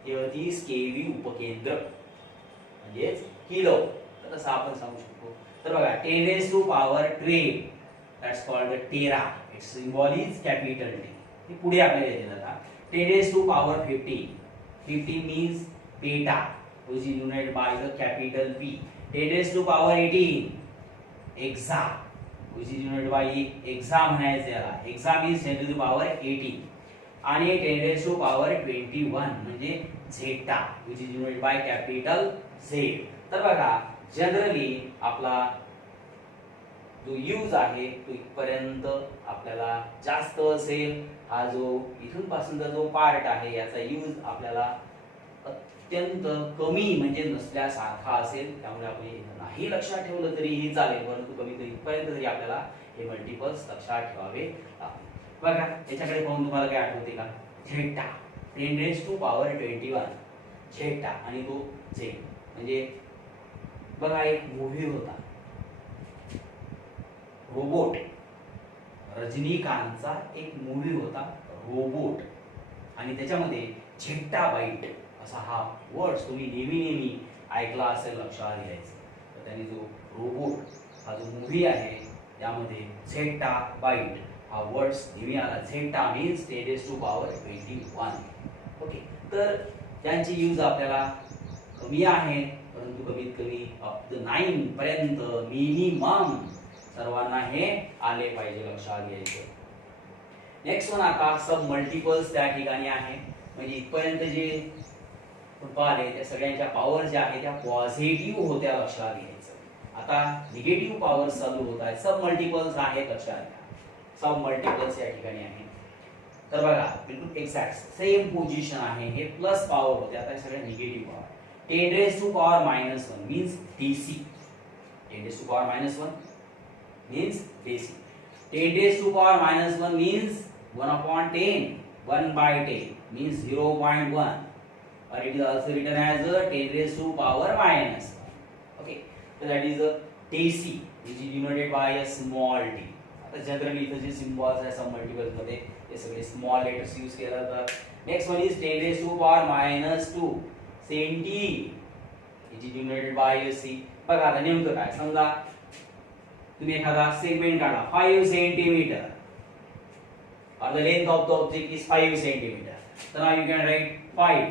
33 केव्ही उपकेंद्र म्हणजेच किलो. तर तसं आपण सांगू शकतो. तर बघा 10⁻12 that's called tera. Its symbol is capital T. हे पुढे आपल्याला येते आता 10⁻15. 15 means beta which is denoted by the capital P. 10⁻18 exa which is denoted by exa म्हणायचं याला. exa means 10⁻18 आणि 10⁻21 म्हणजे zeta which is denoted by capital Z. तर बघा जनरली आपला जो यूज आहे तो इथपर्यंत आपल्याला जास्त असेल. हा जो इथून पासूनचा जो पार्ट आहे याचा यूज आपल्याला अत्यंत कमी म्हणजे नसल्यासारखा असेल. त्यामुळे आपण नाही लक्षात ठेवलं तरीही चालेल, परंतु कमीत कमी इथपर्यंत तरी आपल्याला हे मल्टिपल्स लक्षात ठेवावे लागतील. बघा याच्याकडे पाहून तुम्हाला काय आठवते का? झेटा 10⁻21 झेटा आणि तो झे म्हणजे बघा एक मूव्ही होता रोबोट. रजनीकांतचा एक मूव्ही होता रोबोट आणि त्याच्यामध्ये झेट्टा बाईट असा हा वर्ड्स तुम्ही नेहमी ऐकला असेल, लक्षात घ्यायचं. तर त्यांनी जो रोबोट हा जो मूव्ही आहे त्यामध्ये झेट्टा बाईट हा वर्ड्स नेहमी आला. झेट्टा मीन्स 10⁻21. ओके, तर त्यांची यूज आपल्याला कमी आहे, परंतु कमीत कमी अप टू 9 पर्यंत मिनिमम सर्वांना हे आले पाहिजे, लक्षात घ्यायचं. नेक्स्ट वन आता सब मल्टिपल्स त्या ठिकाणी आहे. म्हणजे इथपर्यंत जे पाहिले त्या सगळ्यांच्या पॉवर ज्या आहेत त्या पॉझिटिव्ह होत्या, लक्षात घ्यायचं. आता निगेटिव्ह पॉवर चालू होत आहेत. सब मल्टिपल्स आहेत, लक्षात घ्या. सब मल्टिपल्स या ठिकाणी आहे. तर बघा बिलकुल एक्झॅक्ट सेम पोझिशन आहे. हे प्लस पॉवर होते, आता हे सगळे negative power. 10⁻⁻1 means DC. 10⁻⁻1 means DC. 10⁻⁻1 means 1/10. 1/10 means 0.1. Or it is also written as 10⁻⁻1. Okay, so that is a DC which is denoted by a small t. आता generally इथे जे symbols आहे सब multiples मध्ये हे सगळे स्मॉल लेटर्स यूज केले जातात. Next one is 10⁻⁻2 centi which is denoted by a C. बघा आता नेमकं काय, समजा तुम्ही एखादा सेगमेंट काढा 5 centimetre or the length of the object is 5 centimeter. So now you can write 5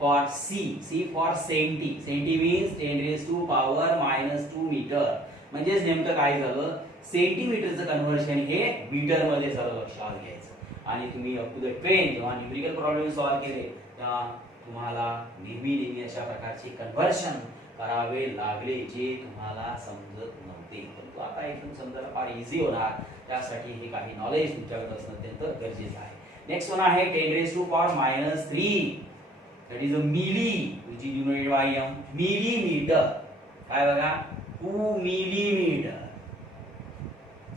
for C. C for centi. Centi means 10⁻⁻2 meter. म्हणजे नेमकं काय झालं, सेंटीमीटरचं कन्व्हर्शन हे मीटर मध्ये झालं, लक्षात घ्यायचं. आणि तुम्ही अप टू द 10 जेव्हा न्यूमेरिकल प्रॉब्लेम सॉल्व्ह केले तेव्हा तुम्हाला नेहमी अशा प्रकारचे कन्व्हर्शन करावे लागले जे तुम्हाला समजत नव्हते, परंतु आता इथून समजायला फार इझी होणार. त्यासाठी हे काही नॉलेज तुमच्याकडे असणं अत्यंत गरजेचं आहे. नेक्स्ट वन आहे 10⁻⁻3 that is a milli which is denoted by m. Millimetre काय बघा 2 मिलीमीटर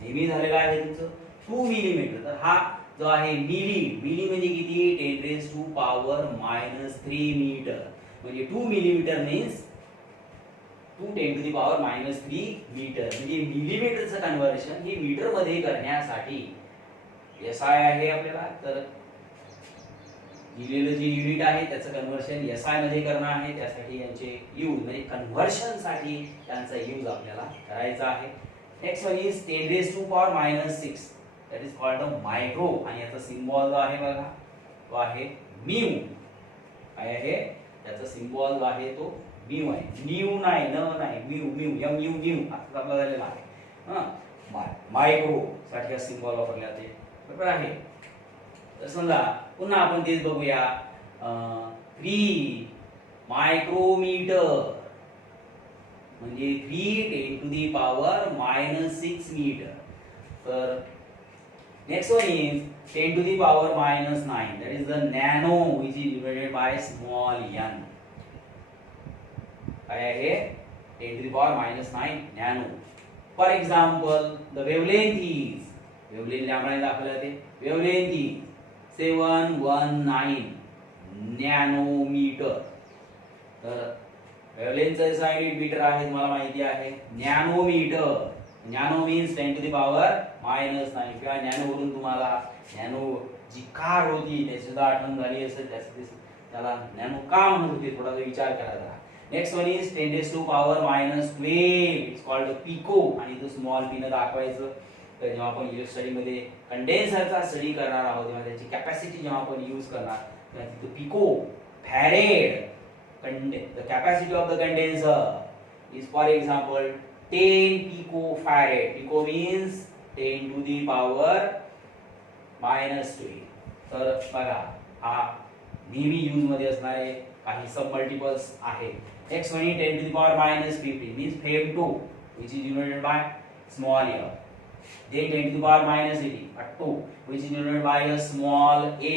नेहमी झालेला आहे तुमचं 2 मिलीमीटर. तर हा जो आहे मिली म्हणजे किती 10⁻⁻3 मीटर म्हणजे 2 मिलीमीटर मीन्स 2 10⁻⁻3 मीटर. म्हणजे मिलीमीटरचं कन्व्हर्शन हे मीटर मध्ये करण्यासाठी SI आहे आपल्याला. तर दिलेलं जे युनिट आहे त्याचं कन्व्हर्शन SI मध्ये करणं आहे. त्यासाठी यांचे यूज म्हणजे कन्व्हर्शन साठी त्यांचा यूज आपल्याला करायचा आहे. Next one is 10⁻⁻6 that is called a micro आणि याचा सिम्बॉल जो आहे बघा तो आहे म्यू. काय आहे त्याचा सिम्बॉल जो आहे तो म्यू आहे. न्यू नाही न नाही म्यू MU आता आपला झालेला आहे. मायक्रो साठी हा सिम्बॉल वापरला जाते, बरोबर आहे. तर समजा पुन्हा आपण तेच बघूया 3 मायक्रोमीटर म्हणजे 3 10⁻⁻6 मीटर. तर next one is 10⁻⁻9 that is the nano which is divided by small n. काय आहे 10⁻⁻9 nano. For example the wavelength is wavelength lambda दाखवले जाते. Wavelength is 719 nanometre. तर वेव्हलेंथचा युनिट मीटर आहे, तुम्हाला माहिती आहे. Nanometre, nano means 10 to the power -9 किंवा नॅनो वरून तुम्हाला नॅनो जी कार होती त्याची सुद्धा आठवण झाली असेल. त्याला नॅनो का म्हणत होते थोडासा विचार करा. Next one is 10 raise to power -12, it's called pico. आणि तो स्मॉल पी न दाखवायचं. तर जेव्हा आपण इलेक्ट्रिक मध्ये कंडेन्सरचा स्टडी करणार आहोत तेव्हा त्याची कॅपॅसिटी जेव्हा आपण यूज करणार तेव्हा तिथे pico farad. The capacity of the condenser is, for example, 10 picofarad. Pico means 10 to the power -12. तर बघा हा नेहमी यूज मध्ये असणारे काही सब मल्टिपल्स आहेत. Next one 10 to the power -15 means femto, which is denoted by small a. Then 10 to the power -18 atto, which is denoted by a small a.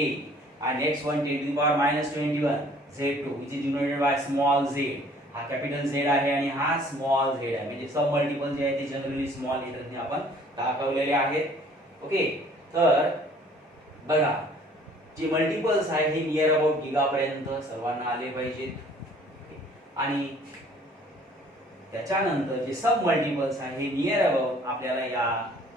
And next one 10 to the power -21 Z2, which is denoted by small z. हा capital Z आहे आणि हा small z आहे. म्हणजे सब multiple जे आहे ते generally small लेटरने आपण दाखवलेले आहेत. ओके, तर बघा जे मल्टिपल्स आहे हे नियर अबाउट गिगा पर्यंत सर्वांना आले पाहिजेत. आणि त्याच्यानंतर जे सब मल्टिपल्स आहे हे नियर अबाउट आपल्याला या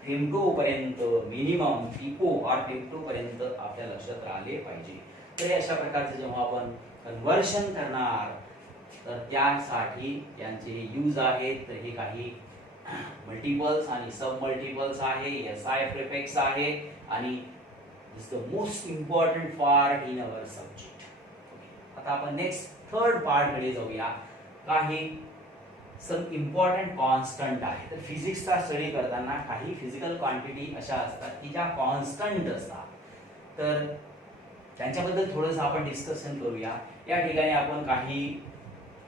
फेमटो पर्यंत मिनिमम पिको और फेमटो पर्यंत आपल्या लक्षात आले पाहिजे. तर अशा प्रकारचे जेव्हा आपण कन्वर्शन करणार तर त्यासाठी यांचे यूज आहेत. तर हे काही मल्टिपल्स आणि सब मल्टिपल्स आहे, SI प्रिफिक्स आहे आणि this the most important part in our subject. आता आपण नेक्स्ट थर्ड पार्ट कडे जाऊया. काही सब इम्पॉर्टंट कॉन्स्टंट आहे. तर फिजिक्सचा स्टडी करताना काही फिजिकल क्वांटिटी अशा असतात की ज्या कॉन्स्टंट असतात. तर त्यांच्याबद्दल थोडंसं आपण डिस्कशन करूया. या ठिकाणी आपण काही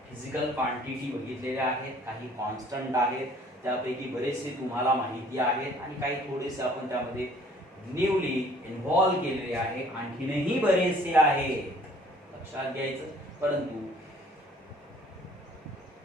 फिजिकल क्वांटिटी बघितलेल्या आहेत, काही कॉन्स्टंट आहेत. त्यापैकी बरेचसे तुम्हाला माहिती आहेत आणि काही थोडेसे आपण त्यामध्ये न्यूली इन्व्हॉल्व केलेले आहे. आणखीनही बरेचसे आहेत लक्षात घ्यायचं. परंतु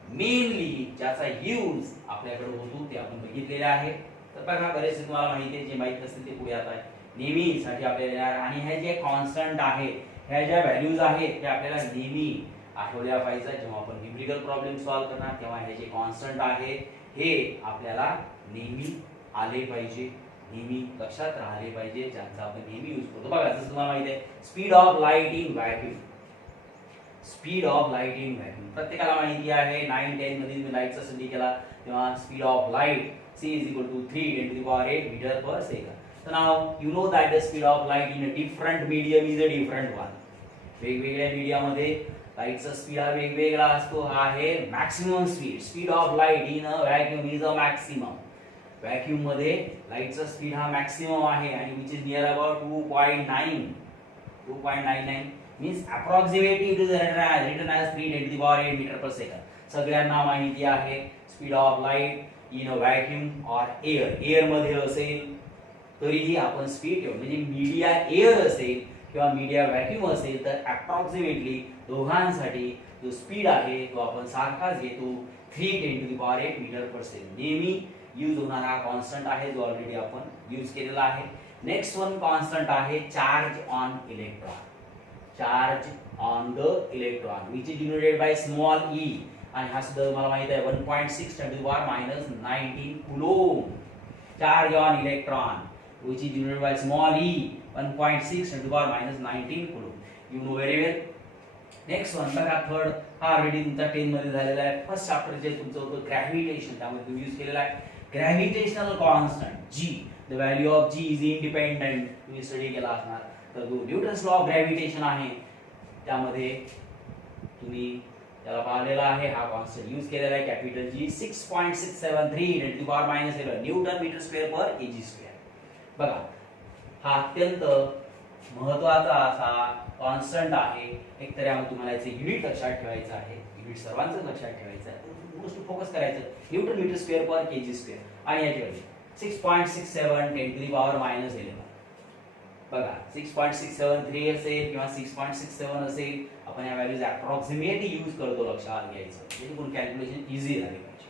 मेनली ज्याचा यूज आपल्याकडे होतो ते आपण बघितलेले आहे. तर बघा बरेचसे तुम्हाला माहिती आहे, जे माहित नसतील ते पुढे आता नेहमीसाठी आपल्याला येणार. आणि हे जे कॉन्स्टंट आहे ह्या ज्या व्हॅल्यूज आहेत ते आपल्याला नेहमी आठवल्या पाहिजे. जेव्हा आपण न्यूमेरिकल प्रॉब्लेम सॉल्व्ह करणार तेव्हा हे जे कॉन्स्टंट आहे हे आपल्याला नेहमी आले पाहिजे, नेहमी लक्षात राहिले पाहिजे, ज्यांचा आपण नेहमी यूज करतो. बघा जसं तुम्हाला माहिती आहे speed of light in vacuum. Speed of light in vacuum प्रत्येकाला माहिती आहे. 9-10 मध्ये तुम्ही लाईटचा स्टडी केला तेव्हा speed of light c is equal to 3 × 10⁸ meter per second. So now you know that the speed of light in a different medium is a different one. वेगवेगळ्या मीडियामध्ये लाईटचा स्पीड हा वेगवेगळा असतो. हा आहे maximum speed. Speed of light in a vacuum is a maximum. Vacuum मध्ये लाईटचा स्पीड हा मॅक्सिमम आहे आणि which is near about 2.99 means approximately to the written as 3 × 10⁸ metre per second. सगळ्यांना माहिती आहे speed of light in a vacuum or air मध्ये असेल तरीही आपण स्पीड ठेवू. म्हणजे मीडिया एअर असेल किंवा मीडिया व्हॅक्यूम असेल तर अप्रॉक्सिमेटली दोघांसाठी जो स्पीड आहे तो आपण सारखाच घेतो 3 × 10⁸ मीटर पर सेकंड. नेहमी यूज होणारा कॉन्स्टंट आहे जो ऑलरेडी आपण यूज केलेला आहे. नेक्स्ट वन कॉन्स्टंट आहे charge on electron. Charge on the electron which is denoted by small e. आणि हा सुद्धा तुम्हाला माहित आहे 1.6 × 10⁻19 coulomb. Charge on electron which is denoted by small e 1.6 × 10⁻19 coulomb. You know very well. Next one बघा third हा already तुमचा 10 मध्ये झालेला आहे. फर्स्ट चॅप्टर जे तुमचं होतं ग्रॅव्हिटेशन त्यामध्ये तुम्ही यूज केलेला आहे gravitational constant g. The value of g is independent. तुम्ही स्टडी केला असणार. तर जो न्यूटन्स लॉ ऑफ ग्रॅव्हिटेशन आहे त्यामध्ये तुम्ही त्याला पाहिलेला आहे. हा कॉन्स्टंट यूज केलेला आहे capital G 6.673 × 10⁻11 newton metre square per kg square. बघा हा अत्यंत महत्त्वाचा असा कॉन्स्टंट आहे. एक तर यामध्ये तुम्हाला याचे युनिट लक्षात ठेवायचं आहे. युनिट सर्वांचं लक्षात ठेवायचं आहे. गोष्ट फोकस करायचं Newton metre square per kg square. आणि याची व्हॅल्यू 6.67 × 10⁻11. बघा 6.673 असेल किंवा 6.67 असेल आपण या व्हॅल्यूज अप्रॉक्सिमेटली यूज करतो. लक्षात घ्यायचं जेणेकरून कॅल्क्युलेशन इझी झाली पाहिजे.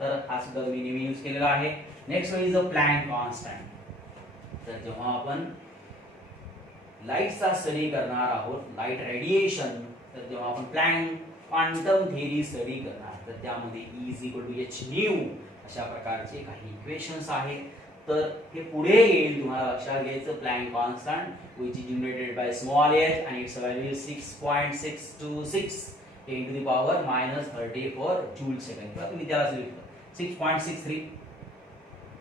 तर हा सुद्धा तुम्ही नेहमी यूज केलेला आहे. Next one is a plank constant. तर जेव्हा आपण लाईटचा स्टडी करणार आहोत, लाईट रेडिएशन. तर जेव्हा आपण प्लँक क्वांटम थेअरी स्टडी करणार तर त्यामध्ये E is equal to H nu अशा प्रकारचे काही इक्वेशन्स आहेत. तर हे पुढे येईल, तुम्हाला लक्षात घ्यायचं. Planck constant which is generated by small H आणि it's value 6.626 10 to the power -34 joule second. किंवा तुम्ही त्याला लिहितो 6.63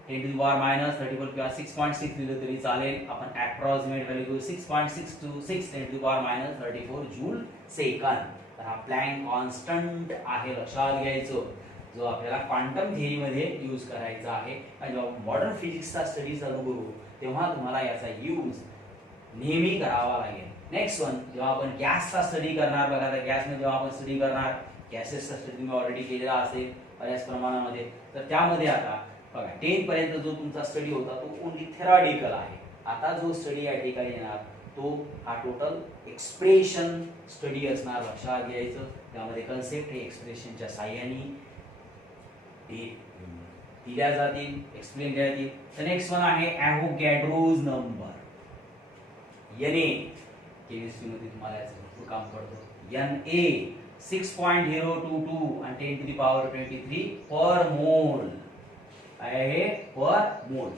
10 to the power -34 किंवा 6.6 लिहिलं तरी चालेल. आपण अप्रॉक्सिमेट व्हॅल्यू घेऊ 6.626 10 to the power -34 joule second. तर हा प्लँक कॉन्स्टंट आहे, लक्षात घ्यायचं, जो आपल्याला क्वांटम थिअरी मध्ये यूज करायचा आहे. आणि जेव्हा मॉडर्न फिजिक्सचा स्टडी चालू करू तेव्हा तुम्हाला याचा यूज नेहमी करावा लागेल. नेक्स्ट वन, जेव्हा आपण गॅसचा स्टडी करणार, बघा तर गॅसमध्ये जेव्हा आपण स्टडी करणार, गॅसेसचा स्टडी तुम्ही ऑलरेडी केलेला असेल बऱ्याच प्रमाणामध्ये. तर त्यामध्ये आता बघा 10 पर्यंत जो तुमचा स्टडी होता तो ओनली थेरॉटिकल आहे. आता जो स्टडी या ठिकाणी येणार तो हा टोटल एक्सप्रेशन स्टडी असणार, लक्षात घ्यायचं. त्यामध्ये कन्सेप्ट हे एक्सप्रेशनच्या साह्याने दिल्या जातील, एक्सप्लेन केल्या जातील. तर नेक्स्ट वन आहे ॲव्होगॅड्रोज नंबर. Na केमिस्ट्री मध्ये तुम्हाला याचं भरपूर काम पडतं. Na 6.022 आणि 10 to the power 23 पर मोल आहे, पर मोल.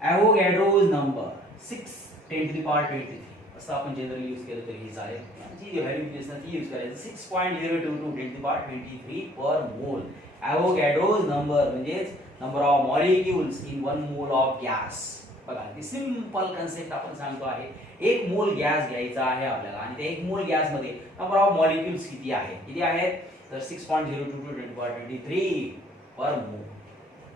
ॲव्होगॅड्रोज नंबर 6 10 to the power 23 असं आपण जनरली यूज केलं तरी चालेल. जी व्हॅल्यू दिसणार ती यूज करायचं 6.022 10 to the power 23 पर मोल. ॲव्होगॅड्रोज नंबर म्हणजे number of molecules in 1 mole of gas. बघा ती सिंपल कन्सेप्ट आपण सांगतो आहे. 1 मोल गॅस घ्यायचा आहे आपल्याला आणि त्या 1 मोल गॅस मध्ये नंबर ऑफ मॉलिक्युल्स किती आहेत तर 6.022 10 to the power 23 पर मोल.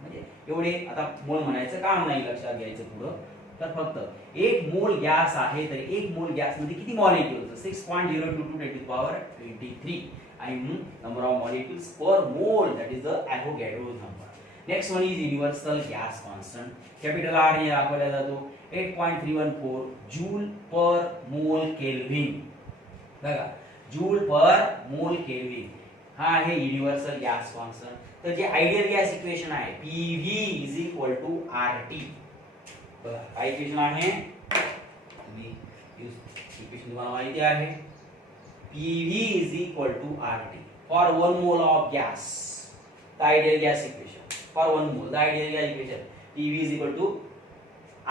म्हणजे एवढे आता मोल म्हणायचं काम नाही, लक्षात घ्यायचं पुढं. तर फक्त 1 मोल गॅस आहे तर 1 मोल गॅस मध्ये किती मॉलिक्युल्स 6.022 10 to the power 23 आणि number of molecules per mole, that is the Avogadro's number. Next one is universal gas constant. Capital R ने दाखवला जातो 8.314 जूल पर मोल केल्विन. बघा जूल पर मोल केल्विन हा आहे युनिव्हर्सल गॅस कॉन्स्टंट. तर जे आयडियल गॅस इक्वेशन आहे PV is equal to RT. बघा काय इक्वेशन आहे, तुम्ही इक्वेशन तुम्हाला माहिती आहे. PV is equal to RT for 1 mole of gas. The ideal gas equation for 1 mole, the ideal gas equation PV is equal to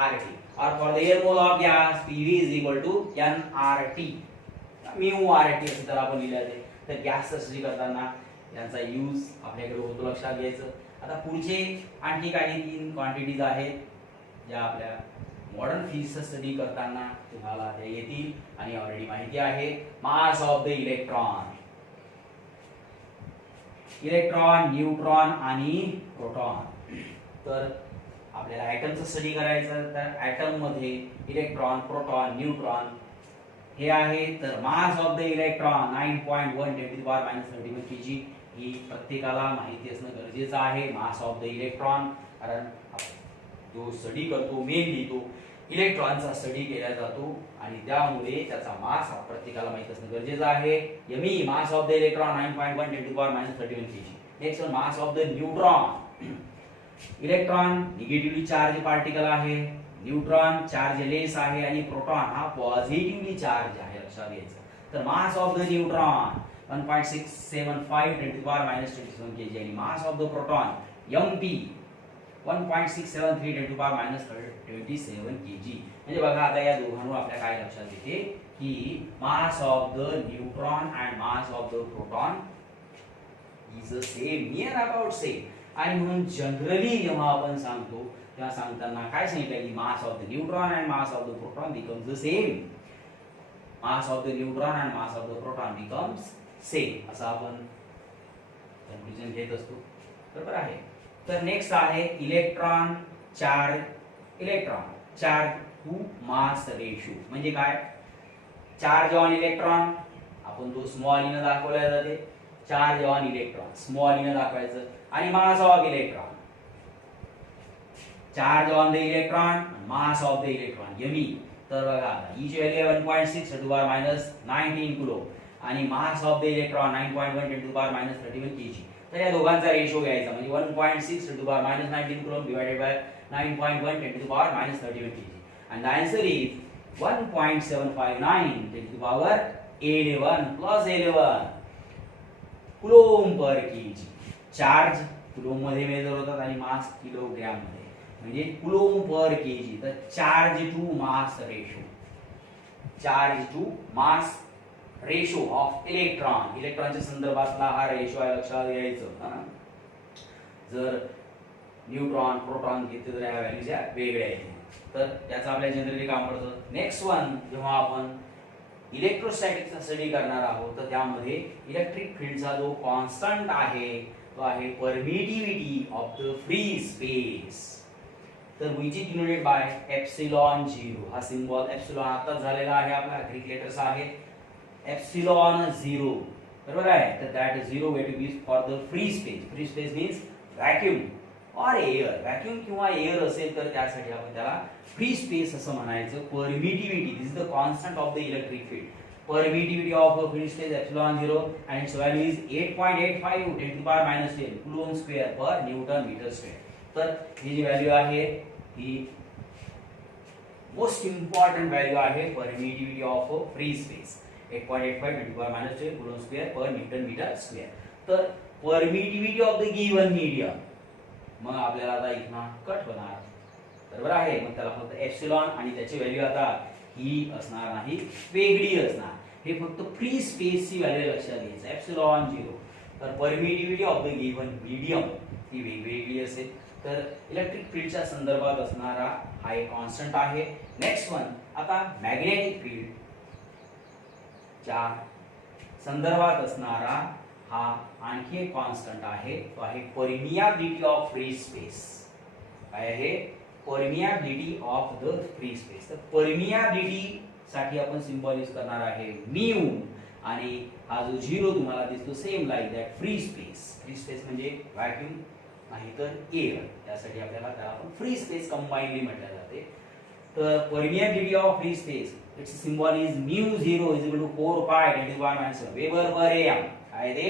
RT. Or for the air mole of gas, PV is equal to nRT. mu RT असं तर आपण लिहिलं आहे. तर gas study करताना यांचा use आपल्याकडे होतो, लक्षात घ्यायचं. आता पुढचे आणखी काही 3 क्वांटिटीज आहेत ज्या आपल्या मॉडर्न फिजिक्सचा स्टडी करताना तुम्हाला ते येतील आणि ऑलरेडी माहिती आहे. मास ऑफ द इलेक्ट्रॉन, न्यूट्रॉन आणि प्रोटॉन. तर आपल्याला ॲटमचा स्टडी करायचं तर ॲटम मध्ये इलेक्ट्रॉन, प्रोटॉन, न्यूट्रॉन हे आहे. तर मास of the electron 9.1 10 to the power -31 kg ही प्रत्येकाला माहिती असणं गरजेचं आहे. मास ऑफ द इलेक्ट्रॉन, कारण जो स्टडी करतो मेनली तो इलेक्ट्रॉनचा स्टडी केला जातो आणि त्यामुळे त्याचा मास प्रत्येकाला माहित असणं गरजेचं आहे. Me mass of the electron 9.1 10 to the power -31 kg. Next one mass of the neutron. Electron negatively charge particle आहे, न्यूट्रॉन चार्जलेस आहे आणि प्रोटॉन हा पॉझिटिव्हली चार्ज आहे, लक्षात घ्यायचं. तर मास of the neutron 1.675 10 to the power -27 kg आणि mass of the proton MP 1.673 10 to the power -27 kg. म्हणजे बघा आता या दोघांवर आपल्या काय लक्षात येते की मास of the neutron and mass of the proton is the same, near about same. आणि म्हणून जनरली जेव्हा आपण सांगतो तेव्हा सांगताना काय सांगितलं की मास of the neutron and mass of the proton becomes the same. Mass of the neutron and mass of the proton becomes same असं आपण कन्क्लुजन घेत असतो. बरोबर आहे. तर नेक्स्ट आहे electron charge to mass ratio. म्हणजे काय, चार्ज ऑन इलेक्ट्रॉन आपण तो स्मॉल ई न दाखवला जाते. Charge on electron small E न दाखवायचं आणि mass of electron, charge on the electron, mass of the electron Me. तर बघा each value 1.6 10 to the power -19 kilo आणि mass of the electron 9.1 10 to the power -31 kg. तर या दोघांचा ratio घ्यायचा म्हणजे 1.6 10 to the power -19 coulomb divided by 9.1 10 to the power -31 kg. And the answer is 1.759 10 to the power 11 plus 11 coulomb per KG. Charge coulomb मध्ये measure होतात आणि mass kilogram मध्ये, म्हणजे कुलोम पर केजी. तर charge to mass ratio, charge to mass ratio of electron. इलेक्ट्रॉनच्या संदर्भातला हा ratio आहे, लक्षात घ्यायचं. जर न्यूट्रॉन प्रोटॉन घेतले तर ह्या व्हॅल्यूज या वेगळ्या आहेत, तर त्याचं आपल्या जनरली काम पडतं. नेक्स्ट वन, जेव्हा आपण इलेक्ट्रोस्टॅटिकचा स्टडी करणार आहोत तर त्यामध्ये इलेक्ट्रिक फील्डचा जो कॉन्स्टंट आहे तो आहे permittivity of the free space. तर which is denoted by epsilon 0. हा सिम्बॉल एप्सिलॉन आता झालेला आहे, आपला ग्रीक लेटर्स आहे एप्सिलॉन 0, बरोबर आहे. तर that 0 way to be for the free space. Free space means vacuum or air. Vacuum किंवा एअर असेल तर त्यासाठी आपण त्याला फ्री स्पेस असं म्हणायचं. Permittivity, this is the constant of the electric field. Permittivity of a free space epsilon 0 and its value is 8.85 10 to the power minus 10 coulomb square per Newton meter square. तर ही जी value आहे ही most important value आहे permittivity of a free space. 8.85 10 to the power minus 10 coulomb square per Newton meter square. तर permittivity of the given medium, मग आपल्याला आता इथनं cut होणार, बरोबर आहे. मग त्याला फक्त एप्सिलॉन आणि त्याची व्हॅल्यू आता ही असणार नाही, वेगळी असणार. हे फक्त फ्री स्पेसची व्हॅल्यू लक्षात घ्यायचं, एप्सिलॉन 0. तर permittivity of the given medium ही वेगवेगळी असेल. तर इलेक्ट्रिक फील्डच्या संदर्भात असणारा हा एक कॉन्स्टंट आहे. नेक्स्ट वन, आता मॅग्नेटिक फील्ड च्या संदर्भात असणारा हा आणखी एक कॉन्स्टंट आहे, तो आहे परमियाबिलिटी ऑफ फ्री स्पेस. काय आहे? Permeability of the free space. तर परमियाबिलिटी साठी आपण सिम्बॉल यूज करणार आहे म्यू, आणि हा जो 0 तुम्हाला दिसतो same like that free space. Free space म्हणजे व्हॅक्यूम नाहीतर एअर, त्यासाठी आपल्याला त्याला आपण फ्री स्पेस कंबाइनली म्हटले जाते. तर permeability of free space, its symbol is mu 0 is equal to 4 pi 10 to the power minus 7 weber per M. काय ते?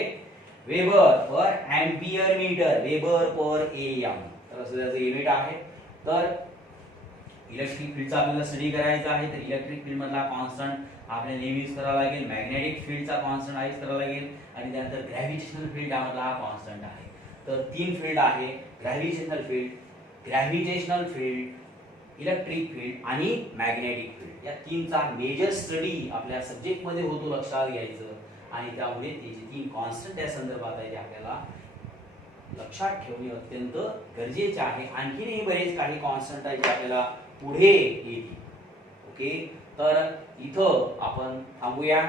Weber per ampere metre, weber per M. तर असं त्याचं युनिट आहे. तर इलेक्ट्रिक फील्डचा आपल्याला स्टडी करायचा आहे, तर इलेक्ट्रिक फील्ड मधला कॉन्स्टंट आपल्याला नेहमी यूज करावा लागेल. मॅग्नेटिक फील्डचा कॉन्स्टंट यूज करावा लागेल, आणि त्यानंतर ग्रॅव्हिटेशनल फील्ड यामधला हा कॉन्स्टंट आहे. तर तीन फील्ड आहे, ग्रॅव्हिटेशनल फील्ड, इलेक्ट्रिक फील्ड आणि मॅग्नेटिक फील्ड. या तीनचा मेजर स्टडी आपल्या सब्जेक्ट मध्ये होतो, लक्षात घ्यायचं. आणि त्यामुळे ते जे तीन कॉन्स्टंट या संदर्भात आहे ते आपल्याला लक्षात ठेवणे अत्यंत गरजेचे आहे. आणखीनही बरेच काही कॉन्स्टंट आहेत जे आपल्याला पुढे येतील. ओके, तर इथं आपण थांबूया.